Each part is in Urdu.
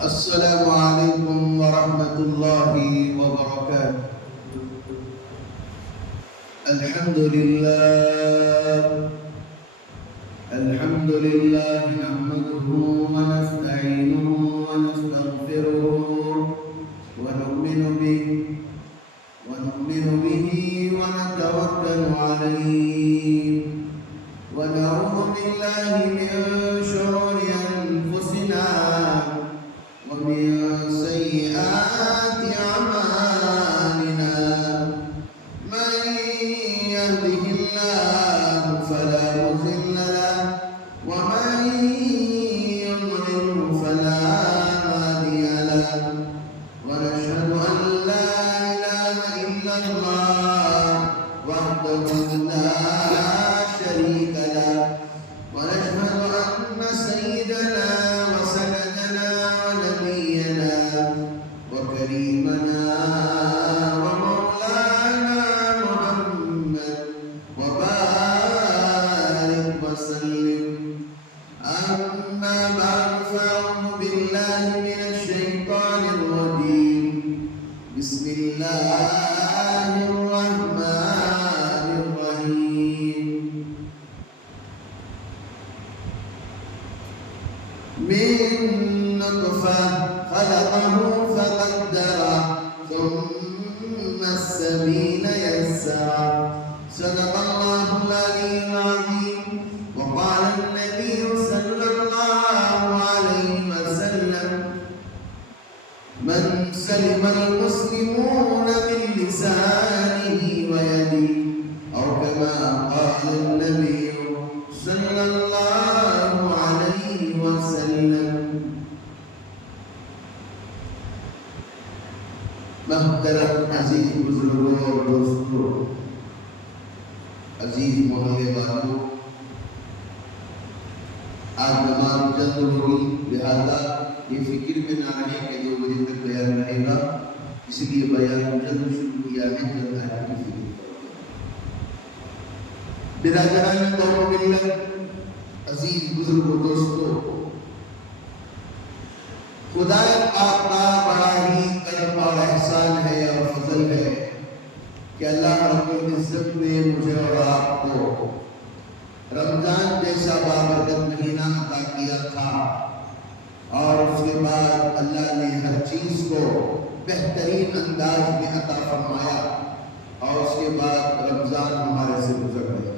السلام عليكم ورحمة الله وبركاته. الحمد لله نحمده ونستعينه ونستغفره ونؤمن به ونتوكل عليه ونعوذ بالله من شرور أنفسنا ومن سيئات أعمالنا. من يهده الله فلا مضل له ومن يضلل فلا هادي له. ونشهد أن لا إله إلا الله وحده لا شريك له. ونشهد أن سيدنا وسندنا ونبينا وكريمنا ومولانا محمد وبارك وسلم. أما بعد فأعوذ بالله من الشيطان الرجيم. بسم الله الرحمن الرحيم. من نطفة خلقه فقدره ثم السبيل يسره. صدق الله العلي العظيم. وقال النبي صلى الله عليه وسلم: من سلم المسلمون من لسانه ويده، أو كما قال النبي صلى الله عليه وسلم. محترم عزیز بزرگوں اور دوستوں، عزیز محلے والوں، آج نماز جلد ہوگی، لہذا یہ فکر میں نہ رہے کہ 2 بجے تک بیان رہے گا، اس لیے بیان جلد شروع کیا ہے، جلد آنے کی فکر کرو. برادران قوم و ملت، عزیز بزرگوں دوستوں، خدا آپ کا بڑا ہی کرم اور احسان ہے اور فضل ہے کہ اللہ رب العزت نے مجھے اور آپ کو رمضان جیسا بابرکت مہینہ عطا کیا تھا، اور اس کے بعد اللہ نے ہر چیز کو بہترین انداز میں عطا فرمایا، اور اس کے بعد رمضان ہمارے سے گزر گیا.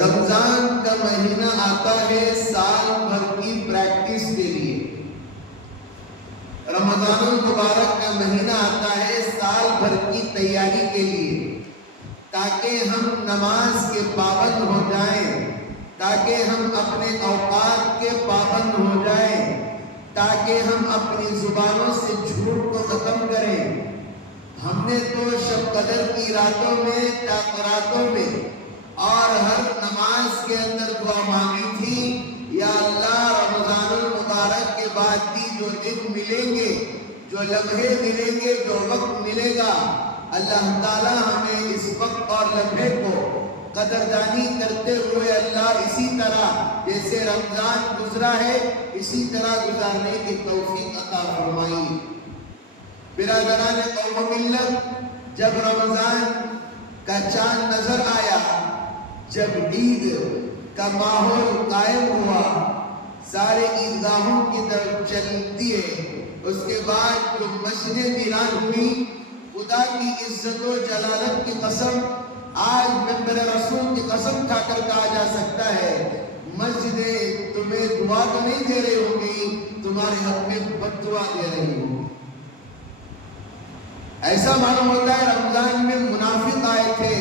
رمضان کا مہینہ آتا ہے سال بھر کی پریکٹس کے لیے. رمضان المبارک کا مہینہ آتا ہے سال بھر کی تیاری کے لیے، تاکہ ہم نماز کے پابند ہو جائیں، تاکہ ہم اپنے اوقات کے پابند ہو جائیں، تاکہ ہم اپنی زبانوں سے جھوٹ کو ختم کریں. ہم نے تو شب قدر کی راتوں میں، راتوں میں اور ہر نماز کے اندر دعا مانگی تھی: یا اللہ، رمضان المبارک کے بعد بھی جو دن ملیں گے، جو لمحے ملیں گے، جو وقت ملے گا، اللہ تعالیٰ ہمیں اس وقت اور لمحے کو قدردانی کرتے ہوئے اللہ اسی طرح جیسے رمضان گزرا ہے اسی طرح گزارنے کی توفیق عطا فرمائی. برادران قوم و ملت، جب رمضان کا چاند نظر آیا، جب عید کا ماحول قائم ہوا، سارے عیدگاہوں کی طرف چلتی ہے، اس کے بعد جو مسجدیں ویران ہوئی، خدا کی عزت و جلالت کی قسم، آج ممبر رسول کی قسم کھا کر کہا جا سکتا ہے، مسجدیں تمہیں دعا تو نہیں دے رہی ہوگی، تمہارے حق میں بد دعا دے رہی ہوگی. ایسا معلوم ہوتا ہے رمضان میں منافق آئے تھے.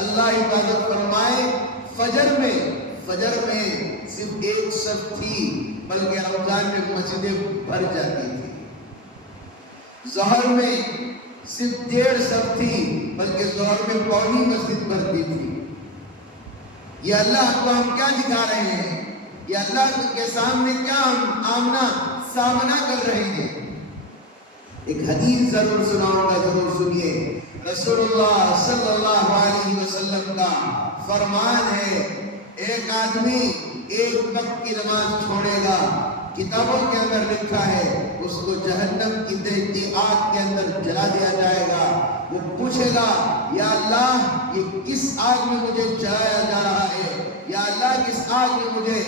اللہ عبادت فرمائے، فجر میں صرف 1 صف تھی، بلکہ رمضان میں مسجدیں بھر جاتی تھی. ظہر میں صرف 1.5 صف تھی، بلکہ ظہر میں پوری مسجد بھرتی تھی. یہ اللہ کو ہم کیا دکھا رہے ہیں؟ یہ اللہ کے سامنے کیا ہم آمنا سامنا کر رہے ہیں؟ ایک حدیث ضرور سناؤں گا، ضرور سنیے. رسول اللہ صلی اللہ علیہ وسلم کا فرمان ہے، ایک آدمی ایک وقت کی نماز چھوڑے گا کتابوں کے اندر لکھا ہے اس کو جہنم کی دیکھتی آگ کے اندر جلا دیا جائے گا. وہ پوچھے گا یا اللہ یہ کس آگ میں مجھے جلایا جا رہا ہے, یا اللہ کس آگ میں مجھے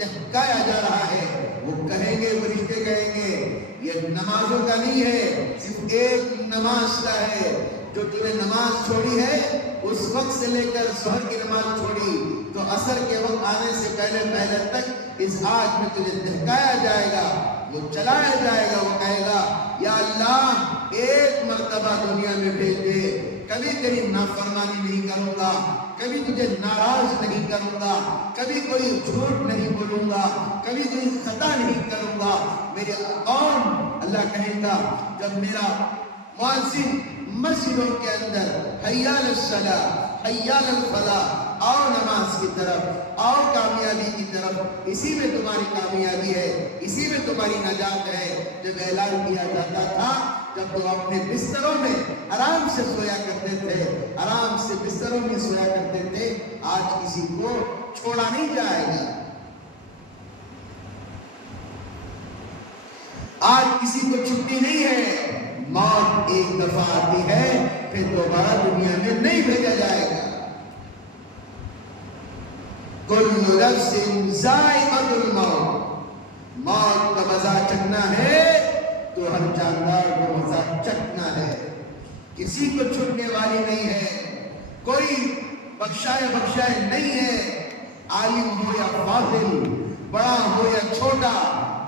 دہکایا جا رہا ہے. وہ کہیں گے, فرشتے کہیں گے یہ نمازوں کا نہیں ہے, صرف ایک نماز کا ہے. جو تم نے نماز چھوڑی ہے اس وقت سے لے کر ظہر کی نماز چھوڑی تو عصر کے وقت آنے سے پہلے تک اس آگ میں تجھے دہکایا جائے گا, وہ چلایا جائے گا. وہ کہے گا یا اللہ ایک مرتبہ دنیا میں بھیج دے, کبھی تیری نافرمانی نہیں کروں گا, کبھی تجھے ناراض نہیں کروں گا, کبھی کوئی جھوٹ نہیں بولوں گا, کبھی کوئی خطا نہیں کروں گا. میرے قوم, اللہ کہے گا جب میرا مؤذن مسجدوں کے اندر حی علی الصلاۃ حی علی الفلاح, آؤ نماز کی طرف, آؤ کامیابی کی طرف, اسی میں تمہاری کامیابی ہے, اسی میں تمہاری نجات ہے, جب اعلان کیا جاتا تھا جب تم اپنے بستروں میں آرام سے سویا کرتے تھے, آرام سے بستروں میں سویا کرتے تھے. آج کسی کو چھوڑا نہیں جائے گا, آج کسی کو چھٹی نہیں ہے. موت ایک دفعہ آتی ہے پھر دوبارہ دنیا میں نہیں بھیجا جائے گا. کل نفس ذائقۃ الموت, موت کا مزہ چکھنا ہے تو ہر جاندار کو مزہ چکھنا ہے. کسی کو چھوڑنے والی نہیں ہے, کوئی بخشائے نہیں ہے. عالم ہو یا فاضل, بڑا ہو یا چھوٹا,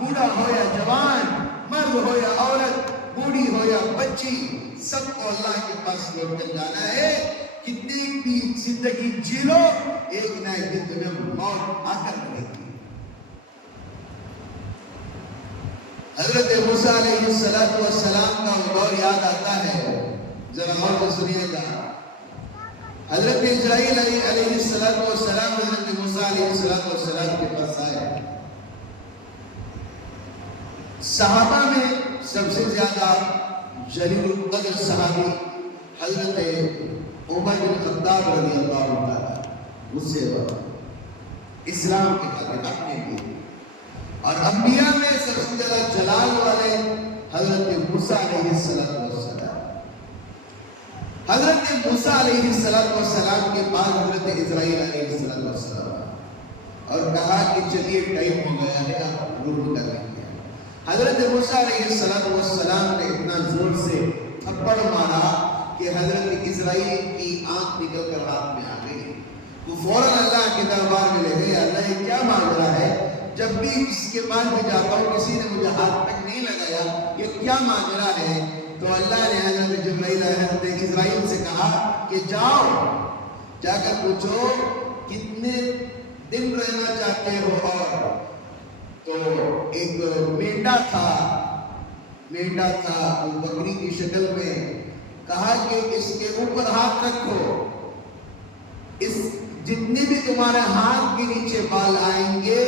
بوڑھا ہو یا جوان, مرد ہو یا عورت, بوڑھی ہو یا بچی, سب کو اللہ کے پاس لوٹ کر جانا ہے. کتنی بھی زندگی جی لو, ایک نہ ایک دن تمہیں موت آ کر ملے گی. حضرت موسیٰ علیہ السلام کا دور یاد آتا ہے, ذرا غور سے سنیے گا. حضرت اسرائیل علیہ السلام حضرت موسیٰ علیہ السلام کے پاس آئے. صحابہ میں سب سے زیادہ جلیل القدر صحابی حضرت عمر بن خطاب رضی اللہ عنہ, اس سے اسلام کے خاطر اپنے لیے. اور انبیاء میں سب سے زیادہ جلال والے حضرت موسیٰ علیہ السلام. حضرت موسیٰ علیہ السلام کے بعد حضرت اسرائیل علیہ السلام, اور کہا کہ چلیے ٹائم ہو گیا ہے, اب رجوع کر لیں گے. حضرت موسیٰ علیہ السلام نے اتنا زور سے تھپڑ مارا کہ حضرت اسرائیل کی آنکھ نکل کر ہاتھ میں آ گئی. وہ فوراً اللہ کے دربار میں لے گئے, اللہ یہ کیا مانگ رہا ہے, جب بھی اس کے پاس بھی جاتا ہوں کسی نے مجھے ہاتھ تک نہیں لگایا, یہ کیا مانگ رہا ہے. تو اللہ نے حضرت جبرائیل حضرت اسرائیل سے کہا کہ جاؤ, جا کر پوچھو کتنے دن رہنا چاہتے ہو. اور تو ایک مینڈا تھا, وہ بکری کی شکل میں, کہا کہ اس کے اوپر ہاتھ رکھو, اس جتنی بھی تمہارے ہاتھ کے نیچے بال آئیں گے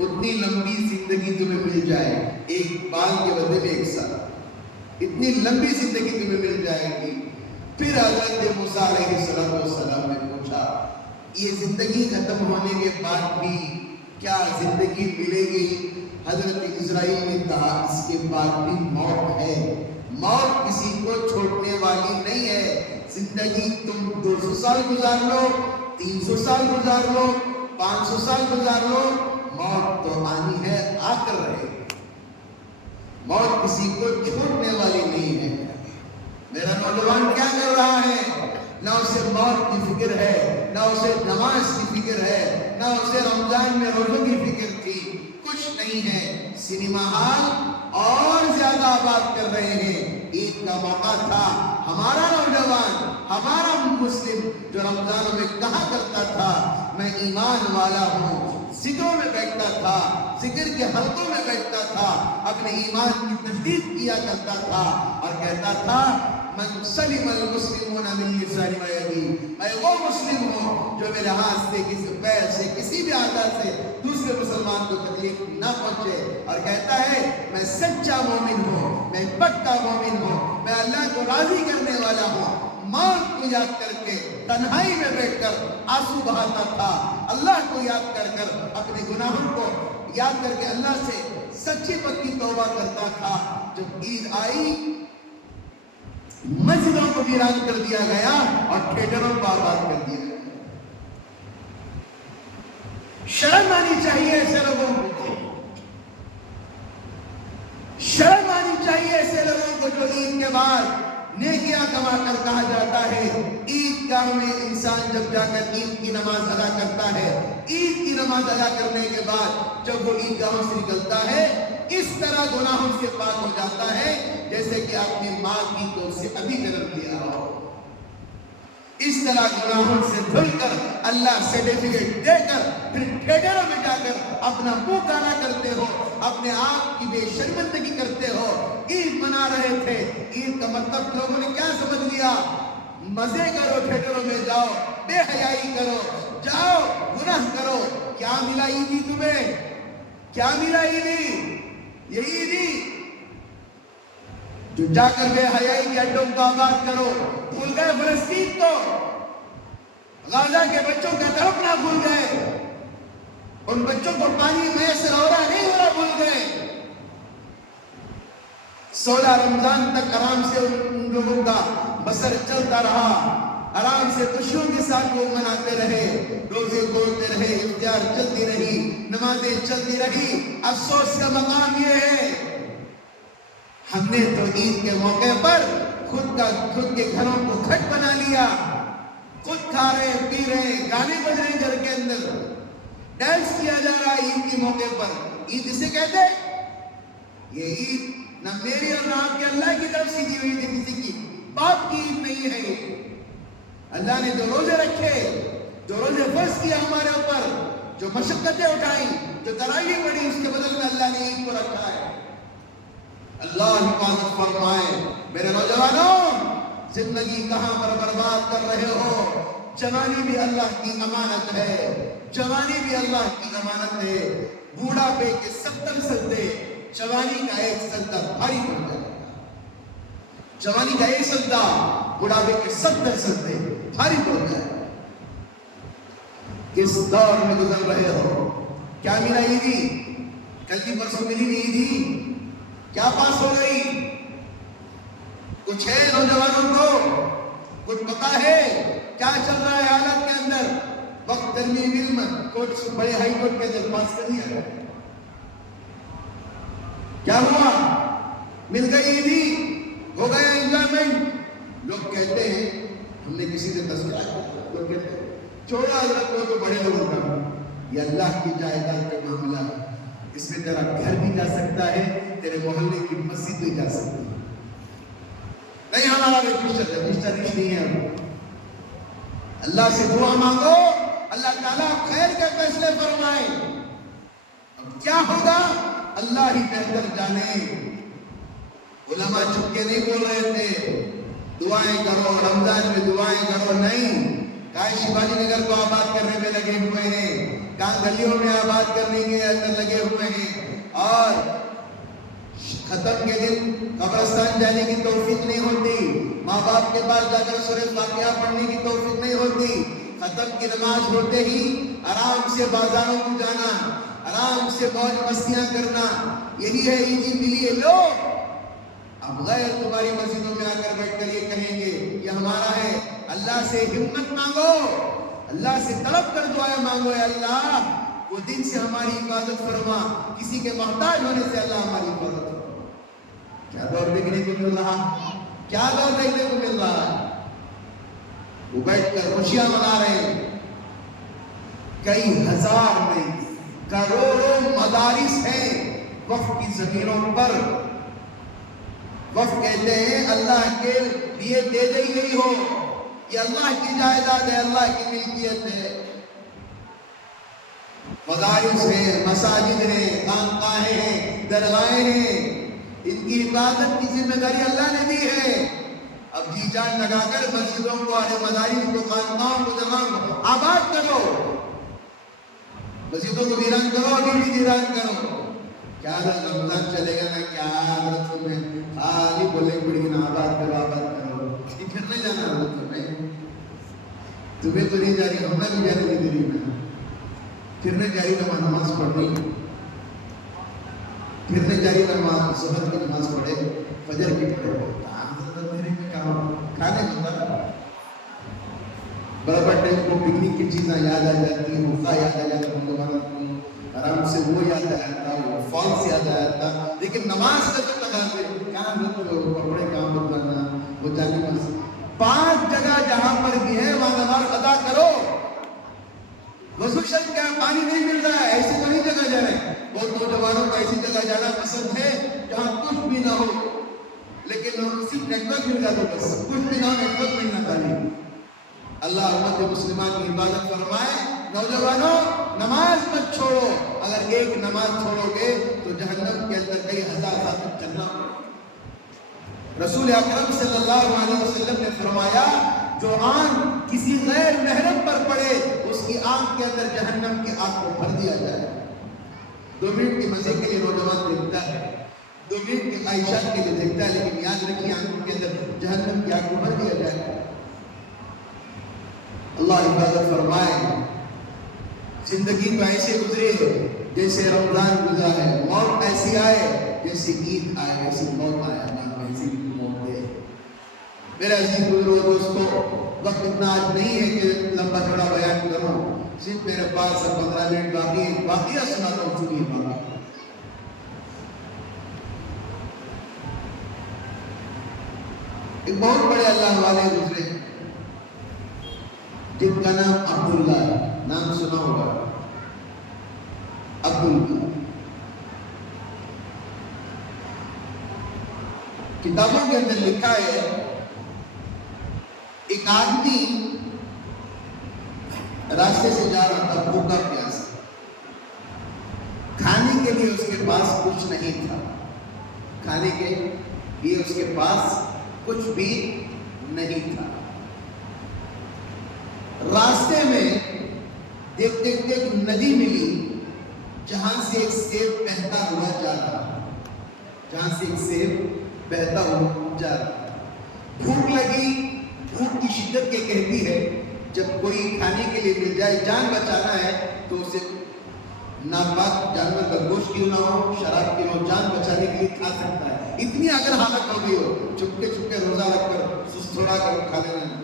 اتنی لمبی زندگی تمہیں مل جائے. ایک بال کے بدلے میں ایک سال, اتنی لمبی زندگی تمہیں مل جائے گی. پھر حضرت موسیٰ علیہ السلام نے پوچھا یہ زندگی ختم ہونے کے بعد بھی کیا زندگی ملے گی. حضرت اسرائیل نے کہا اس کے بعد بھی موت ہے, موت کسی کو چھوڑنے والی نہیں ہے. زندگی تم 200 سال گزار لو, 300 سال گزار لو, 500 سال گزار لو, موت تو آنی ہے, آ کر رہے گی. موت کسی کو چھوڑنے والی نہیں ہے. میرا نوجوان کیا کر رہا ہے, نہ اسے موت کی فکر ہے, نہ اسے نماز کی فکر ہے, نہ اسے رمضان میں روزوں کی فکر تھی, کچھ نہیں ہے. سینما ہال اور زیادہ آباد کر رہے ہیں. عید کا موقع تھا, ہمارا نوجوان, ہمارا مسلم جو رمضانوں میں کہا کرتا تھا میں ایمان والا ہوں, ذکروں میں بیٹھتا تھا, ذکر کے حلقوں میں بیٹھتا تھا, اپنے ایمان کی تجدید کیا کرتا تھا اور کہتا تھا من سلم المسلمون من لسانی و یدی, میں وہ مسلم ہوں جو میرے ہاتھ سے, کسی پیر سے, کسی بھی عادت سے دوسرے مسلمان کو تکلیف نہ پہنچے. اور کہتا ہے میں سچا مومن ہوں, میں پکا مومن ہوں, میں اللہ کو راضی کرنے والا ہوں. موت کو یاد کر کے تنہائی میں بیٹھ کر آنسو بہاتا تھا، اللہ کو یاد کر کر، اپنے گناہوں کو یاد کر کے اللہ سے سچی پکی توبہ کرتا تھا۔ جب عید آئی، مسجدوں کو ویران کر دیا گیا اور تھیٹروں کو آباد کر دیا گیا۔ شرم آنی چاہیے ایسے لوگوں کو، شرم آنی چاہیے ایسے لوگوں کو جو عید کے بعد نیکیاں کما کر کہا جاتا ہے عید گاہ میں انسان جب جا کر عید کی نماز ادا کرتا ہے، عید کی نماز ادا کرنے کے بعد جب وہ عید گاہوں سے نکلتا ہے، اس طرح گناہوں سے پاک ہو جاتا ہے جیسے کہ آپ نے ماں کی گود سے ابھی جنم لیا ہو۔ اس طرح گناہوں سے دھل کر اللہ سرٹیفکیٹ دے کر پھر تھیٹروں میں جا کر اپنا منہ کالا کرتے ہو، اپنے آپ کی بے شرمندگی کرتے ہو۔ عید منا رہے تھے، عید کا مطلب لوگوں نے کیا سمجھ لیا؟ مزے کرو، تھیٹروں میں جاؤ، بے حیائی کرو، جاؤ گناہ کرو۔ کیا ملا عیدی تمہیں؟ کیا ملا عیدی؟ یہ عیدی جو جا کر بے حیائی کے اڈوں کو آباد کرو۔ بھول گئے فلسطین کو، غزہ کے بچوں کا تڑپنا بھول گئے، ان بچوں کو پانی میسر ہو رہا نہیں ہو رہا بھول گئے۔ 16 رمضان تک آرام سے ان لوگوں کا بسر چلتا رہا، آرام سے خوشیوں کے ساتھ وہ مناتے رہے، روزے کھولتے رہے، افطار چلتی رہی، نمازیں چلتی رہی۔ افسوس کا مقام یہ ہے ہم نے تو عید کے موقع پر خود کے گھروں کو گھٹ بنا لیا، خود کھا رہے پی رہے، گانے بج رہے گھر کے اندر، ڈانس کیا جا رہا ہے عید کے موقع پر۔ عید اسے کہتے ہیں؟ یہ عید نہ میری اور نہ آپ کے اللہ کی طرف سے دی ہوئی تھی، کسی کی باپ کی عید نہیں ہے۔ اللہ نے جو روزے رکھے، جو روزے فرض کیا ہمارے اوپر، جو مشقتیں اٹھائیں، جو تراویح پڑھی، اس کے بدل میں اللہ نے عید کو رکھا ہے۔ اللہ حفاظت فرمائے۔ میرے نوجوانوں، زندگی کہاں پر برباد کر رہے ہو؟ جوانی بھی اللہ کی امانت ہے، جوانی بھی اللہ کی امانت ہے۔ بوڑھا پہ کے 70 سجدے، جوانی کا ایک سجدہ بھاری پڑ جائے گا۔ جوانی کا ایک سجدہ، بوڑھا پہ کے 70 سجدے بھاری پڑ جائے گا۔ کس دور میں گزر رہے ہو؟ کیا ملا عیدی؟ کل کی پرسوں ملی نہیں عیدی؟ کیا پاس ہو گئی؟ کچھ ہے نوجوانوں کو؟ کچھ پتا ہے کیا چل رہا ہے حالت کے اندر؟ وقت ترمیم علم کورٹ، بڑے ہائی کورٹ کے اندر پاس کر دیا، کیا ہوا؟ مل گئی عیدی، ہو گیا انجوائمنٹ۔ لوگ کہتے ہیں ہم نے کسی سے تذکرہ کیا، لوگ کہتے ہیں چھوڑا حضرت کو، تو بڑے لوگوں کا یہ اللہ کی جائیداد کا معاملہ ہے، اس میں تیرا گھر بھی جا سکتا ہے، تیرے محلے کی مسجد بھی جا سکتی ہے۔ نہیں ہمارا رجسٹر نہیں ہے۔ اللہ سے دعا مانگو، اللہ تعالیٰ خیر کے فیصلے فرمائے۔ اب کیا ہوگا اللہ ہی بہتر جانے۔ علماء چھپ کے نہیں بول رہے تھے دعائیں کرو، رمضان میں دعائیں کرو، نہیں، کہاں شیواجی نگر کو آباد کرنے میں لگے ہوئے ہیں، کہاں گلیوں میں آباد کرنے کے اندر لگے ہوئے ہیں، اور ختم کے دن قبرستان جانے کی توفیق نہیں ہوتی، ماں باپ کے پاس جا کر سورہ فاتحہ پڑھنے کی توفیق نہیں ہوتی۔ ختم کی نماز ہوتے ہی آرام سے بازاروں کو جانا، آرام سے موج مستیاں کرنا، یہی ہے عیدی ملی ہے۔ لوگ اب غیر تمہاری مسجدوں میں آ کر بیٹھ کر یہ کہیں گے یہ ہمارا ہے۔ اللہ سے ہمت مانگو، اللہ سے طلب کر دعائیں مانگو، اے اللہ وہ دن سے ہماری حفاظت فرما، کسی کے محتاج ہونے سے اللہ ہماری حفاظت فرما۔ کیا دور دیکھنے کو مل رہا، کیا دور دیکھنے کو مل رہا ہے؟ وہ بیٹھ کر خوشیاں منا رہے ہیں، کئی ہزار نہیں کروڑوں مدارس ہیں وقف کی زمینوں پر۔ وقف کہتے ہیں اللہ کے لیے دے دی گئی ہو، یہ اللہ کی جائیداد ہے، اللہ کی ملکیت ہے۔ مدارس ہیں، مساجد ہیں، خانقاہیں ہیں، درگاہیں ہیں، ان کی حفاظت کی ذمہ داری اللہ نے دی ہے۔ اب جی جان لگا کر مسجدوں کو اور مدارس کو، خانقاہوں کو، درگاہوں کو آباد کرو، مسجدوں کو ویران کرو، ابھی بھی ویران کرو۔ کیا رمضان چلے گا نا، کیا حضرت تمہیں خالی بولے پڑی نا آباد کرو آباد کرو، یہ پھر نہیں جانا حضرت تمہیں۔ تمہیں تو نہیں جاری، ہم نے بھی جاری نہیں دے رہی، پھرنے جاری نماز پڑھ رہی، پھرنے جاری نماز، ظہر کی نماز پڑھے، فجر کی پڑھے، کھانے ہوتا برابر ٹائم کو پکنک کی چیزیں یاد آ جاتی ہیں، موقع یاد آ جاتا ہے، دوبارہ آرام سے وہ یاد آتا، وہ فالس یاد آتا، لیکن نماز کا جو تقاضے کام کپڑے کام بتانا، وہ جانے مسجد 5 جگہ جہاں پر بھی ہے وہاں نماز ادا کرو. وضو شرط کیا پانی نہیں مل رہا ہے، ایسی تو نہیں جگہ جا رہے ہیں. بہت نوجوانوں کو ایسی جگہ جانا پسند ہے جہاں کچھ بھی نہ ہو، لیکن صرف نیٹ ورک مل جاتا، بس کچھ بھی نہ ہو، نیٹ ورک ملنا چاہیے. اللہ امت مسلمان کی حفاظت فرمائے. نوجوانوں نماز مت چھوڑو، اگر ایک نماز چھوڑو گے تو جہنم کے اندر کئی ہزار سال تک چلنا. رسول اکرم صلی اللہ علیہ وسلم نے فرمایا جو آنکھ کسی غیر محرم پر پڑے اس کی آنکھ کے اندر جہنم کی آگ کو بھر دیا جائے. 2 منٹ کے مزے کے لیے نوجوان دیکھتا ہے، 2 منٹ کے خواہشات کے لیے دیکھتا ہے، لیکن یاد رکھیے آنکھوں کے اندر جہنم کی آگ کو بھر دیا جائے. اللہ حفاظت فرمائے. زندگی تو ایسے گزرے جیسے رمضان گزرا ہے، موت ایسی آئے جیسے عید آئے، ایسی موت آئے، اللہ ایسی موت دے. میرے عزیز بزرگوں دوستوں، وقت اتنا آج نہیں ہے کہ لمبا چوڑا بیان کروں، صرف میرے پاس 15 منٹ باقی ہے، واقعہ سناتا ہوں. سنیے واقعہ. ایک بہت بڑے اللہ والے گزرے جن کا نام عبداللہ ہے، نام سنا ہوگا عبداللہ. کتابوں کے اندر لکھا ہے ایک آدمی راستے سے جا رہا تھا، بھوکا پیاسا، کھانے کے لیے اس کے پاس کچھ نہیں تھا، کھانے کے لیے اس کے پاس کچھ بھی نہیں تھا. راستے میں دیکھتے ایک ندی ملی جہاں سے ایک سیب بہتا ہوا جا رہا، جہاں سے ایک سیب بہتا ہوا جا رہا. بھوک لگی، بھوک کی شدت کے کہتی ہے جب کوئی کھانے کے لیے مل جائے، جان بچانا ہے تو اسے ناپاک جانور کا گوشت کیوں نہ ہو، شراب کیوں ہو، جان بچانے کے لیے کھا سکتا ہے. اتنی اگر حالت ہو گئی ہو، چپکے چپکے روزہ رکھ کر سست تھوڑا کر کھا لینا،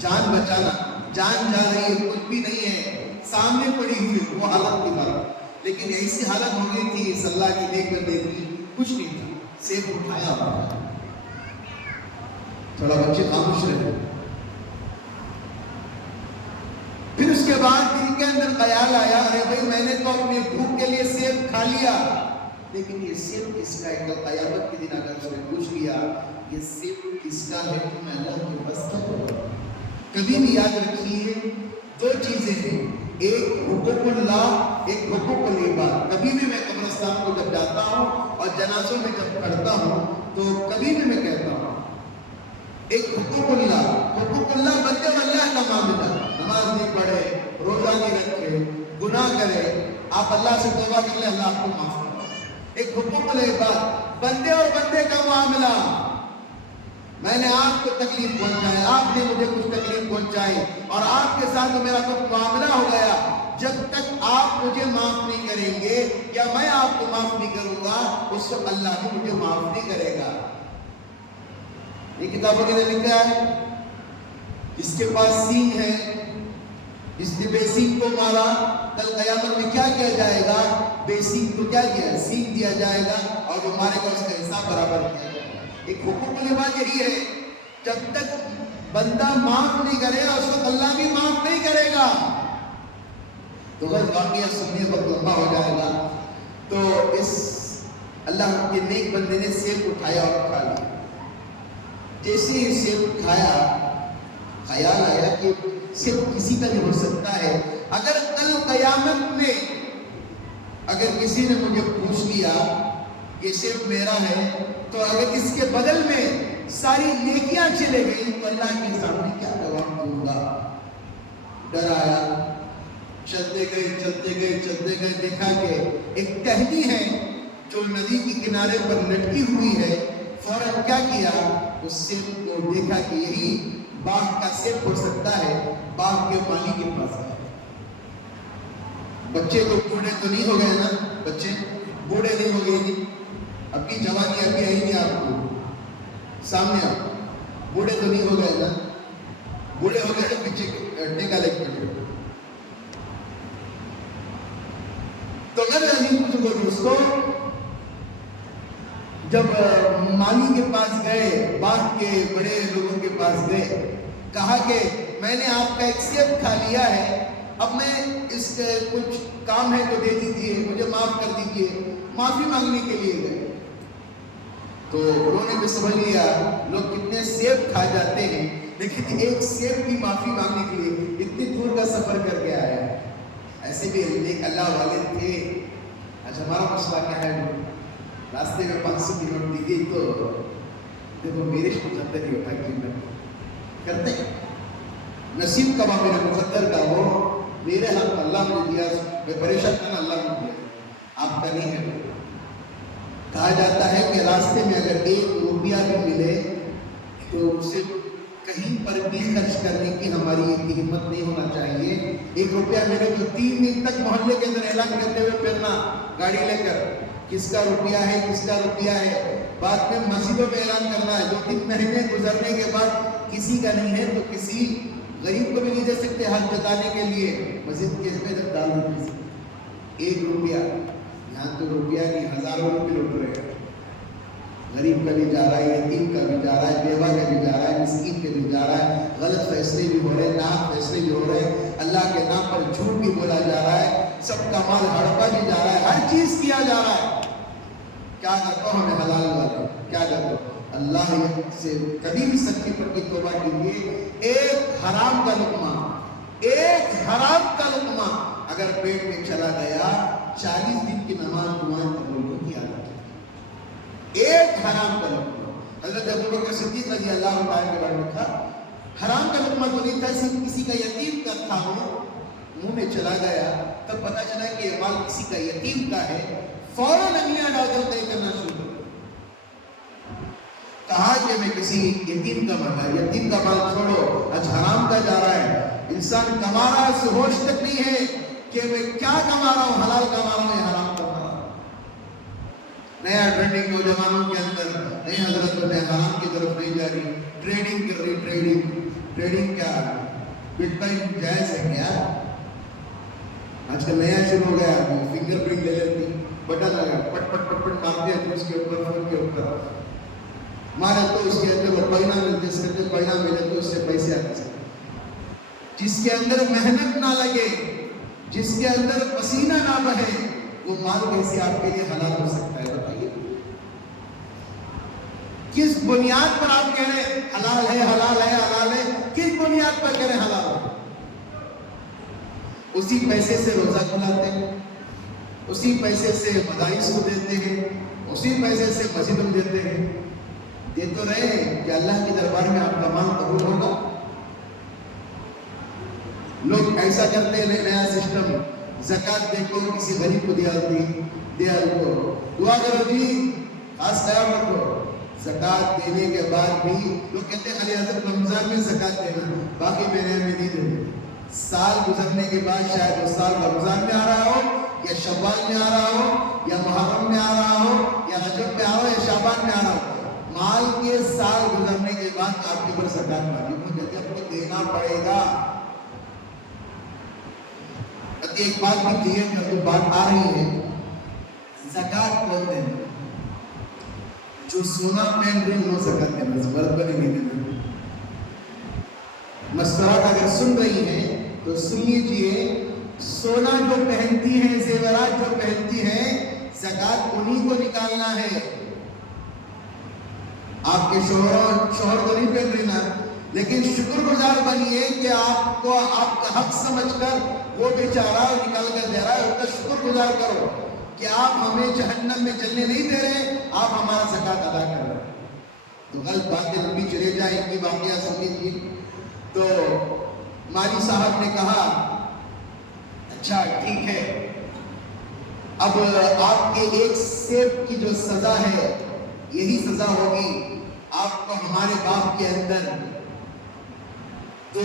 جان بچانا، جان جا رہی ہے، کچھ بھی نہیں ہے، سامنے پڑی ہوئی وہ حالت کی بات. لیکن ایسی حالت ہو گئی تھی اس اللہ کی دیکھ کر دیکھی، کچھ نہیں تھا. سیب اٹھایا ہوا، تھوڑا بچے خاموش رہے. پھر اس کے بعد دل کے اندر خیال آیا، ارے بھائی میں نے تو اپنی بھوک کے لیے سیب کھا لیا، لیکن یہ سیب کس کا ہے؟ قیامت کے دن اگر اس نے پوچھ لیا یہ سیب کس کا ہے تو میں اللہ کے بس کا ہوں. کبھی بھی یاد رکھیے 2 چیزیں ہیں، ایک حقوق اللہ، ایک حقوق العباد. کبھی بھی میں قبرستان کو جب جاتا ہوں اور جنازوں میں جب پڑھتا ہوں تو کبھی بھی میں کہتا ہوں ایک حقوق اللہ، حقوق اللہ بندے اللہ کا معاملہ، نماز نہیں پڑھے، روزہ نہیں رکھے، گناہ کرے، آپ اللہ سے توبہ کر لیں، اللہ آپ کو معاف کرے. ایک حقوق العباد، بندے اور بندے کا معاملہ. میں نے آپ کو تکلیف پہنچائی، آپ نے مجھے کچھ تکلیف پہنچائی اور آپ کے ساتھ میرا کچھ معاملہ ہو گیا، جب تک آپ مجھے معاف نہیں کریں گے یا میں آپ کو معاف نہیں کروں گا اس وقت اللہ بھی مجھے معاف نہیں کرے گا. یہ کتابوں کے اندر لکھا ہے اس کے پاس سینگ ہے، اس نے بے سینگ کو مارا، کل قیامت میں کیا کیا جائے گا؟ بے سینگ کو کیا کیا؟ سینگ دیا جائے گا اور جو مارے گا اس کا حساب برابر کیا جائے گا. ایک حقوق العباد یہی ہے، جب تک بندہ معاف نہیں کرے گا اس وقت اللہ بھی معاف نہیں کرے گا. تو اگر واقعہ سننے وقت لمبا ہو جائے گا تو اس اللہ کے نیک بندے نے سیب اٹھایا اور کھا لیا. جیسے ہی سیب کھایا خیال آیا کہ سیب کسی کا نہیں ہو سکتا ہے. اگر کل قیامت میں اگر کسی نے مجھے پوچھ لیا یہ سیب میرا ہے تو اگر اس کے بدل میں ساری نیکیاں چلے گئی تو اللہ کے سامنے کیا جواب دوں گا؟ ڈر آیا. چلتے گئے دیکھا کہ ایک ٹہنی ہے جو ندی کے کنارے پر لٹکی ہوئی ہے. فوراً کیا کیا؟ اس سیب کو دیکھا کہ یہی باغ کا سیب ہو سکتا ہے باغ کے مالی کے پاس ہے۔ بچے تو بوڑھے تو نہیں ہو گئے نا، بچے بوڑھے نہیں ہو گئے، ابھی جوانی ابھی آئی نہیں آپ کو سامنے، آپ بوڑھے تو نہیں ہو گئے نا، بوڑھے ہو گئے پیچھے ٹیکا لگ پڑے۔ تو دوستوں جب مالی کے پاس گئے، باغ کے بڑے لوگوں کے پاس گئے، کہا کہ میں نے آپ کا ایک سیب کھا لیا ہے، اب میں اس کے کچھ کام ہے تو دے دیجیے، مجھے معاف کر دیجیے، معافی مانگنے کے لیے گئے۔ تو انہوں نے بھی سمجھ لیا لوگ کتنے سیب کھا جاتے ہیں، لیکن ایک سیب کی معافی مانگنے کے لیے اتنی دور کا سفر کر کے آیا ہے۔ ایسے بھی ایک اللہ والے تھے، آج ہمارا مسئلہ کیا ہے، راستے میں 500 کی نوٹ دی گئی تو دیکھو میرے مقدر ہی ہوتا ہے کرتے نصیب کا میرے مقدر کا وہ میرے حق اللہ نے دیا، میں پریشان کرنا اللہ نے دیا، آپ کا نہیں ہے۔ کہا جاتا ہے کہ راستے میں اگر 1 روپیہ بھی ملے تو اسے کہیں پر بھی خرچ کرنے کی ہماری ہمت نہیں ہونا چاہیے۔ 1 روپیہ ملے تو 3 دن تک محلے کے اندر اعلان کرتے ہوئے پھرنا گاڑی لے کر، کس کا روپیہ ہے، کس کا روپیہ ہے۔ بعد میں مسجدوں میں اعلان کرنا ہے، 2-3 مہینے گزرنے کے بعد کسی کا نہیں ہے تو کسی غریب کو بھی نہیں دے سکتے، حق جتانے کے لیے مسجد کے میں تک ڈال نہیں سکتے۔ 1 روپیہ یہاں تو روپیہ نہیں، ہزاروں روپے لوٹ رہے ہیں، غریب کا بھی جا رہا ہے، یتیم کا بھی جا رہا ہے، بیوہ کا بھی جا رہا ہے، مسکین کا بھی جا رہا ہے، غلط فیصلے بھی ہو رہے ہیں، ناحق فیصلے بھی ہو رہے ہیں، اللہ کے نام پر جھوٹ بھی بولا جا رہا ہے، سب کا مال ہڑپا بھی جا رہا ہے، ہر چیز کیا جا رہا ہے۔ کیا کرتا ہوں ہمیں حلال والا، کیا کرتا ہوں اللہ سے کبھی بھی سچی پر کی توبہ کیجیے۔ ایک حرام کا لقمہ اگر پیٹ میں چلا گیا 40 دن کی نماز دعائیں قبول ہوتی ہے۔ ایک حرام کا لقمہ، حضرت ابوبکر صدیق رضی اللہ عنہ کے بارے میں تھا، حرام کا لقمہ تو نہیں تھا، صرف کسی کا یتیم کا تھا، وہ منہ میں چلا گیا، تب پتا چلا کہ یہ مال کسی کا یتیم کا ہے، فوراً انگلیاں ڈال کر طے کرنا شروع کر کہا کہ میں کسی یتیم کا مال چھوڑو، آج حرام کا جا رہا ہے، انسان کما رہا ہے، اسے ہوش تک نہیں ہے کہ میں کیا کما رہا ہوں، حلال کما رہا ہوں یا حرام کما رہا ہوں۔ نیا ٹرینڈنگ نوجوانوں کے اندر، نہیں حضرت میں حرام کی طرف نہیں جا رہی، ٹریڈنگ کر رہی، ٹریڈنگ کیا بٹ کوائن جائز ہے کیا؟ آج کل نیا شروع ہو گیا، فنگر پرنٹ لے لیتی، بٹن لگا پٹ پٹ پٹ پٹ مارتے ہیں، اس کے اوپر فون کے اوپر مارے تو اس کے اندر وہ پینا ملتے، اس کے اندر پینا ملے تو اس سے پیسے آتے ہیں۔ جس کے اندر محنت نہ لگے، جس کے اندر پسینہ نہ بہے، وہ مال کیسے آپ کے لیے حلال ہو سکتا ہے بتائیے؟ کس بنیاد پر آپ کہہ رہے ہیں حلال ہے، حلال ہے، حلال ہے؟ کس بنیاد پر کہہ رہے ہیں حلال ہے؟ اسی پیسے سے روزہ کھلاتے ہیں، اسی پیسے سے مدارس کو دیتے ہیں، اسی پیسے سے مسجد میں دیتے ہیں، دے تو رہے ہیں کہ اللہ کے دربار میں آپ کا مال قبول ہوگا؟ لوگ ایسا کرتے ہیں، نیا سسٹم، زکات دے کو کسی غریب کو دیا کو دعا کرو جی، خاص خیال رکھو۔ زکات دینے کے بعد بھی لوگ کہتے ہیں خالی حضرت رمضان میں زکات دینا، باقی مہینے میں نہیں دینا۔ سال گزرنے کے بعد شاید وہ سال رمضان میں آ رہا ہو، یا شوال میں آ رہا ہو، یا محرم میں آ رہا ہو، یا رجب میں آ رہا ہو، یا شعبان میں آ رہا ہو، مال کے سال گزرنے کے بعد آپ کے اوپر زکات واجب ہو جاتی ہے، آپ کو دینا پڑے گا۔ ایک بات بھی کلیئر کر دو، بات آ رہی ہے، زکات کون دینا؟ جو سونا پہن رہے ہیں وہ زکات دینا، زبرت پر نہیں دینا۔ مسئلہ اگر سن رہی ہیں تو سن لیجیے، سونا جو پہنتی ہیں، زیورات جو پہنتی ہیں، زکات انہی کو نکالنا ہے۔ آپ کے شوہر کو نہیں پہن رہی نا، لیکن شکر گزار بنیے کہ آپ کو آپ کا حق سمجھ کر وہ بیچارہ نکال کر دے رہا ہے، اس کا شکر گزار کرو کہ آپ ہمیں جہنم میں جلنے نہیں دے رہے، آپ ہمارا زکات ادا کر رہے ہیں۔ تو غلط باتیں لمبی چلے جائیں، ان کی واقعہ سن لیجیے۔ تو مالی صاحب نے کہا اچھا ٹھیک ہے، اب آپ کے ایک سیب کی جو سزا ہے یہی سزا ہوگی، آپ کو ہمارے باغ کے اندر 2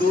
2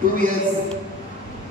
2 years।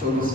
24।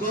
2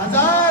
1000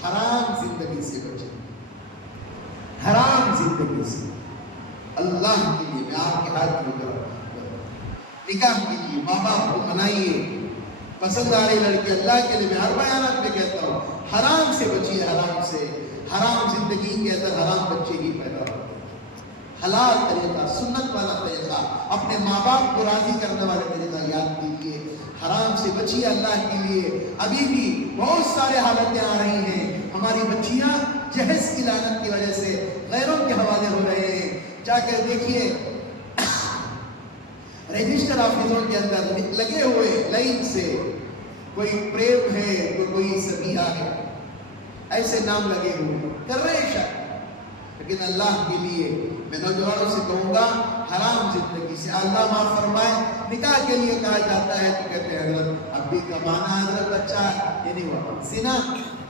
حرام زندگی سے بچیں، حرام زندگی سے۔ اللہ کے لیے میں آپ کے ہاتھ میں نکاح کیجیے، ماں باپ کو منائیے، پسند آ رہی لڑکی اللہ کے لیے میں ہر بیانات میں کہتا ہوں حرام سے بچیے، حرام سے۔ حرام زندگی کے اندر حرام بچے ہی پیدا ہوتے ہیں۔ حلال طریقہ، سنت والا طریقہ، اپنے ماں باپ کو راضی کرنے والے طریقہ یاد کیجیے، حرام سے بچیے اللہ کے لیے۔ ابھی بھی بہت سارے حالتیں آ رہی ہیں، ہماری بچیاں جہیز کی لعنت کی وجہ سے غیروں کے حوالے ہو رہے ہیں۔ جا کر دیکھیے رجسٹر آفسوں کے اندر لگے ہوئے لائن سے، کوئی پریم ہے تو کوئی سبیہ ہے، ایسے نام لگے ہوئے کر رہے شک۔ لیکن اللہ کے لیے میں نوجوانوں سے کہوں گا حرام زندگی سے اللہ معاف فرمائے۔ نکاح کے لیے کہا جاتا ہے تو کہتے ہیں حضرت اب بھی کمانا، حضرت بچہ یہ نہیں ہوا۔ زنا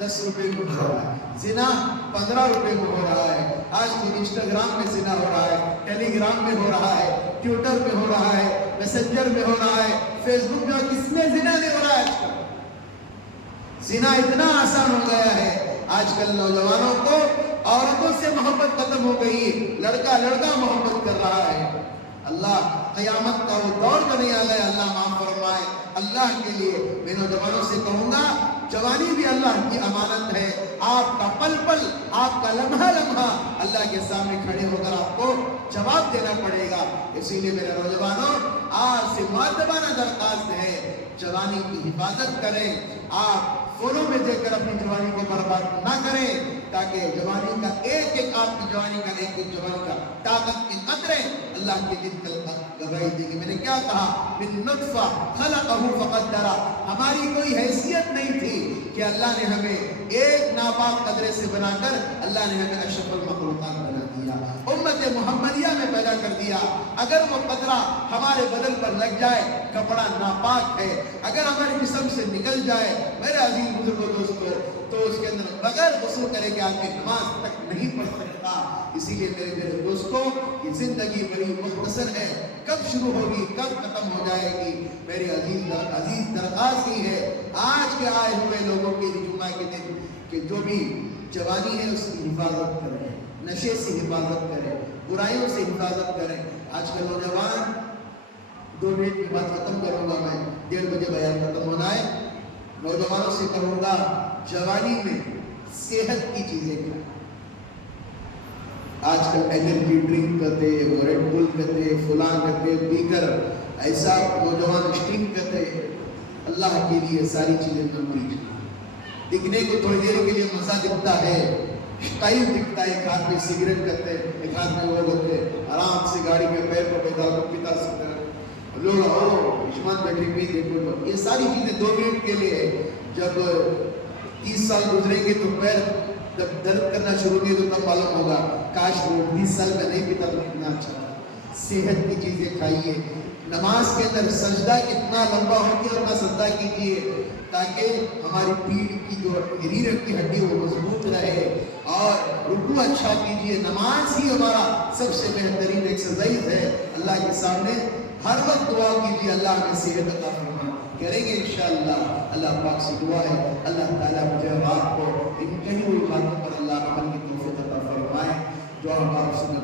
10 روپے میں ہو رہا ہے، زنا 15 روپے میں ہو رہا ہے، آج تو انسٹاگرام میں زنا ہو رہا ہے، ٹیلی گرام میں ہو رہا ہے، ٹویٹر میں ہو رہا ہے، میسنجر میں ہو رہا ہے، فیس بک میں، کس میں زنا نہیں ہو رہا ہے؟ آج کل زنا اتنا آسان ہو گیا ہے، آج کل نوجوانوں کو عورتوں سے محبت ختم ہو گئی، لڑکا لڑکا محبت کر رہا ہے۔ اللہ قیامت کا وہ دور تو نہیں آ گیا، اللہ معاف فرمائے۔ اللہ کے لیے میں نوجوانوں سے کہوں گا جوانی بھی اللہ کی امانت ہے، آپ کا پل پل، آپ کا لمحہ لمحہ اللہ کے سامنے کھڑے ہو کر آپ کو جواب دینا پڑے گا۔ اسی لیے میرے نوجوانوں آپ سے مؤدبانہ درخواست ہے، جوانی کی حفاظت کریں، آپ فونوں میں دیکھ کر اپنی جوانی کو برباد نہ کریں، تاکہ جوانی کا ایک ایک آپ کی جوانی کا ایک ایک جوانی کا طاقت کے قطرے اللہ کے دن کل گواہی دے گی۔ میں نے کیا کہا؟ من نطفہ خلقہ فقدرہ، ہماری کوئی حیثیت نہیں تھی کہ اللہ نے ہمیں ایک ناپاک قطرے سے بنا کر اللہ نے ہمیں اشرف المخلوقات بنا دیا، امت محمدیہ میں پیدا کر دیا۔ اگر وہ قطرہ ہمارے بدن پر لگ جائے، کپڑا ناپاک ہے، اگر ہمارے جسم سے نکل جائے میرے عزیز بزرگوں دوستو، تو اس کے اندر بغیر غسل کرے کہ آدمی نماز تک نہیں پڑھ سکتا۔ اسی لیے میرے دوستوں یہ زندگی بڑی مختصر ہے، کب شروع ہوگی کب ختم ہو جائے گی۔ میری عزیز درخواست ہی ہے آج کے آئے ہوئے لوگوں کے جمعہ کے دن کہ جو بھی جوانی ہے اس کی حفاظت کریں، نشے سے حفاظت کریں، برائیوں سے حفاظت کریں۔ آج کل نوجوان 2 منٹ کی بات ختم کروں گا، میں 1:30 بجے بیان ختم ہونا ہے۔ نوجوانوں سے کہوں گا جوانی میں صحت کی چیزیں کھائیں۔ آج کل انرجی ڈرنک کرتے، وہ ریڈ بل کرتے، فلاں کرتے، دیگر ایسا نوجوان اسٹنگ کرتے۔ اللہ کے لیے ساری چیزیں نہ کیجیے۔ دکھنے کو تھوڑی دیر کے لیے مزہ دکھتا ہے، اسٹائل دکھتا ہے، ایک ہاتھ میں سگریٹ کرتے، ایک ہاتھ میں وہ کرتے، آرام سے گاڑی میں پیر کو پتا سکتے ہیں لوگ، عثمان بیٹھے بھی دیکھو تو یہ ساری چیزیں 2 منٹ کے لیے ہے۔ جب 30 سال گزریں گے تو پیر جب درد کرنا شروع کیے تو تب معلوم ہوگا کاش وہ 20 سال میں نہیں پیتا تو کتنا اچھا تھا۔ صحت کی چیزیں کھائیے، نماز کے اندر سجدہ کتنا لمبا ہوتی ہے اتنا سجدہ کیجیے، تاکہ ہماری پیٹھ کی جو ریڑھ کی ہڈی وہ مضبوط رہے، اور رکوع اچھا کیجیے۔ نماز ہی ہمارا سب سے بہترین ایکسرسائز ہے۔ اللہ کے سامنے ہر وقت دعا کیجیے اللہ ہمیں صحت عطا فرمائے، کریں گے انشاءاللہ۔ اللہ پاک سے دعا ہے اللہ تعالیٰ مجھے اور آپ کو ان کہیں ہوئی باتوں پر اللہ عمل کی توفیق عطا فرمائے۔ دعا ہمارا